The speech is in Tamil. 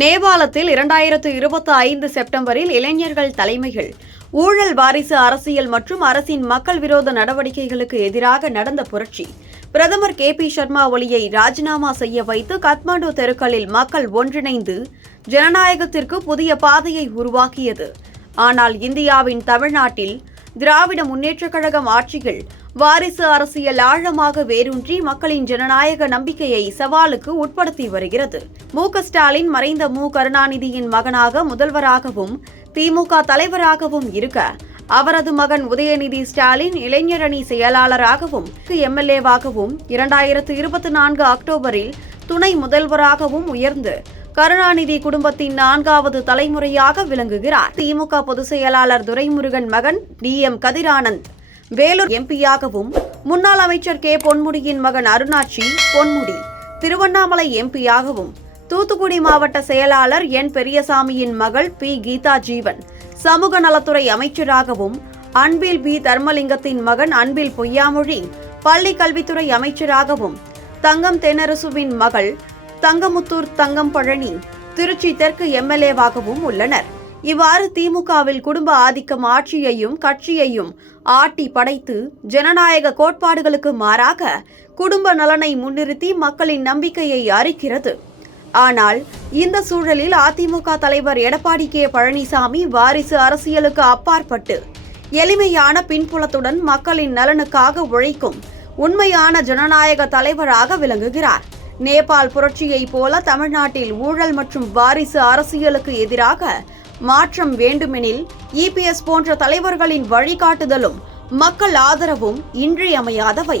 நேபாளத்தில் 2025 செப்டம்பரில் இளைஞர்கள் தலைமையில் ஊழல் வாரிசு அரசியல் மற்றும் அரசின் மக்கள் விரோத நடவடிக்கைகளுக்கு எதிராக நடந்த புரட்சி பிரதமர் கே.பி. சர்மா ஒலியை ராஜினாமா செய்ய வைத்து காத்மாண்டு தெருக்களில் மக்கள் ஒன்றிணைந்து ஜனநாயகத்திற்கு புதிய பாதையை உருவாக்கியது. ஆனால் இந்தியாவின் தமிழ்நாட்டில் திராவிட முன்னேற்றக் கழகம் ஆட்சியில் வாரிசு அரசியல் ஆழமாக வேரூன்றி மக்களின் ஜனநாயக நம்பிக்கையை சவாலுக்கு உட்படுத்தி வருகிறது. மு.க.ஸ்டாலின் மறைந்த மு.கருணாநிதியின் மகனாக முதல்வராகவும் திமுக தலைவராகவும் இருக்க, அவரது மகன் உதயநிதி ஸ்டாலின் இளைஞரணி செயலாளராகவும் எம்எல்ஏவாகவும் 2024 அக்டோபரில் துணை முதல்வராகவும் உயர்ந்து கருணாநிதி குடும்பத்தின் 4வது தலைமுறையாக விளங்குகிறார். திமுக பொதுச் செயலாளர் துரைமுருகன் மகன் டி.எம். கதிரானந்த் வேலூர் எம்பியாகவும், முன்னாள் அமைச்சர் கே. பொன்முடியின் மகன் அருணாச்சி பொன்முடி திருவண்ணாமலை எம்பியாகவும், தூத்துக்குடி மாவட்ட செயலாளர் என். பெரியசாமியின் மகள் பி. கீதா ஜீவன் சமூக நலத்துறை அமைச்சராகவும், அன்பில் பி. தர்மலிங்கத்தின் மகன் அன்பில் பொய்யாமொழி பள்ளி கல்வித்துறை அமைச்சராகவும், தங்கம் தென்னரசுவின் மகள் தங்கமுத்தூர் தங்கம் பழனி திருச்சி தெற்கு எம்எல்ஏவாகவும் உள்ளனர். இவ்வாறு திமுகவில் குடும்ப ஆதிக்கம் ஆட்சியையும் கட்சியையும் ஆட்டி படைத்து ஜனநாயக கோட்பாடுகளுக்கு மாறாக குடும்ப நலனை முன்னிறுத்தி மக்களின் நம்பிக்கையை அரிக்கிறது. ஆனால் இந்த சூழலில் அதிமுக தலைவர் எடப்பாடி கே. பழனிசாமி வாரிசு அரசியலுக்கு அப்பாற்பட்டு எளிமையான பின்புலத்துடன் மக்களின் நலனுக்காக உழைக்கும் உண்மையான ஜனநாயக தலைவராக விளங்குகிறார். நேபாள் புரட்சியைப் போல தமிழ்நாட்டில் ஊழல் மற்றும் வாரிசு அரசியலுக்கு எதிராக மாற்றம் வேண்டுமெனில் இபிஎஸ் போன்ற தலைவர்களின் வழிகாட்டுதலும் மக்கள் ஆதரவும் இன்றியமையாதவை.